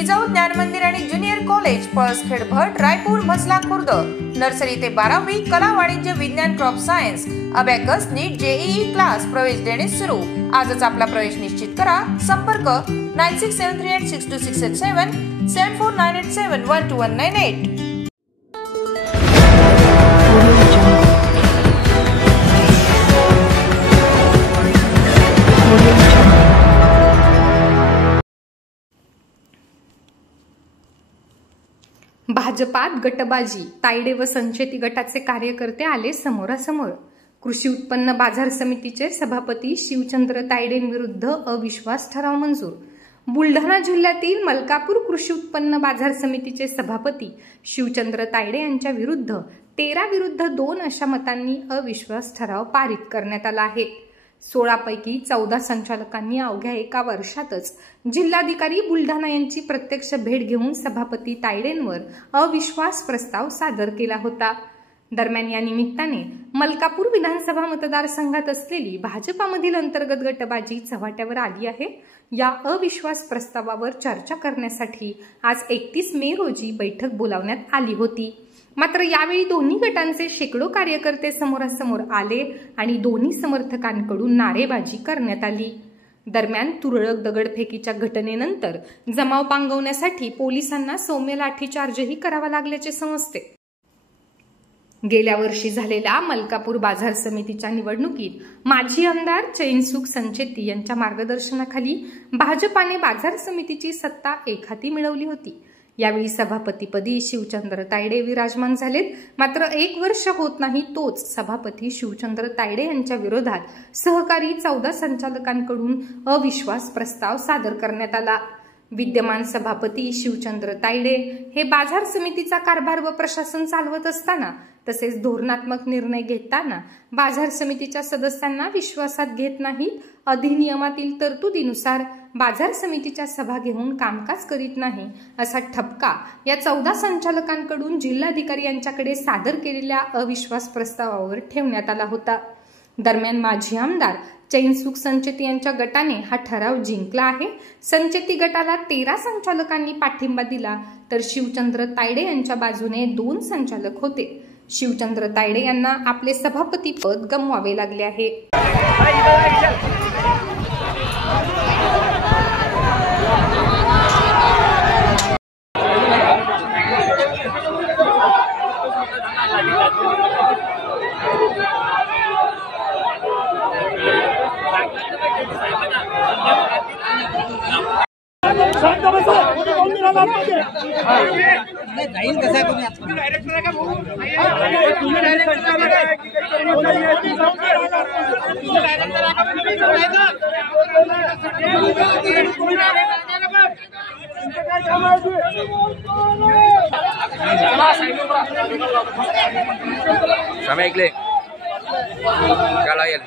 जिजाऊ ज्ञान मंदिर आणि ज्युनियर कॉलेज पळसखेड भट रायपूर म्हसला खुर्द नर्सरी ते 12वी कला वाणिज्य विज्ञान क्रॉप सायन्स अबॅकस नीट जेईई क्लास प्रवेश देणे सुरू। आजच आपला प्रवेश निश्चित करा। संपर्क 9673862687 7498712198। भाजपात गटबाजी, तायडे व संचेती गटाचे कार्यकर्ते आले समोरासमोर। कृषी उत्पन्न बाजार समितीचे सभापती शिवचंद्र तायडेंविरुद्ध अविश्वास ठराव मंजूर। बुलढाणा जिल्ह्यातील मलकापूर कृषी उत्पन्न बाजार समितीचे सभापती शिवचंद्र तायडे यांच्या विरुद्ध 13-2 अशा मतांनी अविश्वास ठराव पारित करण्यात आला आहे। 16 पैकी 14 संचालकांनी अवघ्या एका वर्षातच जिल्हाधिकारी बुलढाणा यांची प्रत्यक्ष भेट घेऊन सभापती तायडेंवर अविश्वास प्रस्ताव सादर केला होता। दरम्यान या निमित्ताने मलकापूर विधानसभा मतदारसंघात असलेली भाजपामधील अंतर्गत गटबाजी चव्हाट्यावर आली आहे। या अविश्वास प्रस्तावावर चर्चा करण्यासाठी आज 31 मे रोजी बैठक बोलावण्यात आली होती। मात्र यावेळी दोन्ही गटांचे शेकडो कार्यकर्ते समोरासमोर आले आणि दोन्ही समर्थकांकडून नारेबाजी करण्यात आली। दरम्यान तुरळक दगडफेकीच्या घटनेनंतर जमाव पांगवण्यासाठी पोलिसांना सौम्य लाठीचार्जही करावा लागल्याचे समजते। गेल्या वर्षी झालेल्या मलकापूर बाजार समितीच्या निवडणुकीत माजी आमदार चैनसुख संचेती यांच्या मार्गदर्शनाखाली भाजपाने बाजार समितीची सत्ता एकहाती मिळवली होती। यावेळी सभापतीपदी शिवचंद्र तायडे विराजमान झालेत। मात्र 1 वर्ष होत नाही तोच सभापती शिवचंद्र तायडे यांच्या विरोधात सहकारी 14 संचालकांकडून अविश्वास प्रस्ताव सादर करण्यात आला। विद्यमान सभापती शिवचंद्र तायडे हे बाजार समितीचा कारभार व प्रशासन चालवत असताना तसेच धोरणात्मक निर्णय घेताना बाजार समितीच्या सदस्यांना विश्वासात घेत नाहीत, अधिनियमातील तरतुदीनुसार बाजार समितीच्या सभा घेऊन कामकाज करीत नाही असा ठपका या 14 संचालकांकडून जिल्हाधिकारी यांच्याकडे सादर केलेल्या अविश्वास प्रस्तावावर ठेवण्यात आला होता। दरम्यान माजी आमदार चैनसुख संचेती यांच्या गटाने हा ठराव जिंकला आहे। संचेती गटाला 13 संचालकांनी पाठिंबा दिला तर शिवचंद्र तायडे यांच्या बाजूने 2 संचालक होते। शिवचंद्र तायडे यांना आपले सभापती पद गमवावे लागले आहे। Sama ikle Kalayan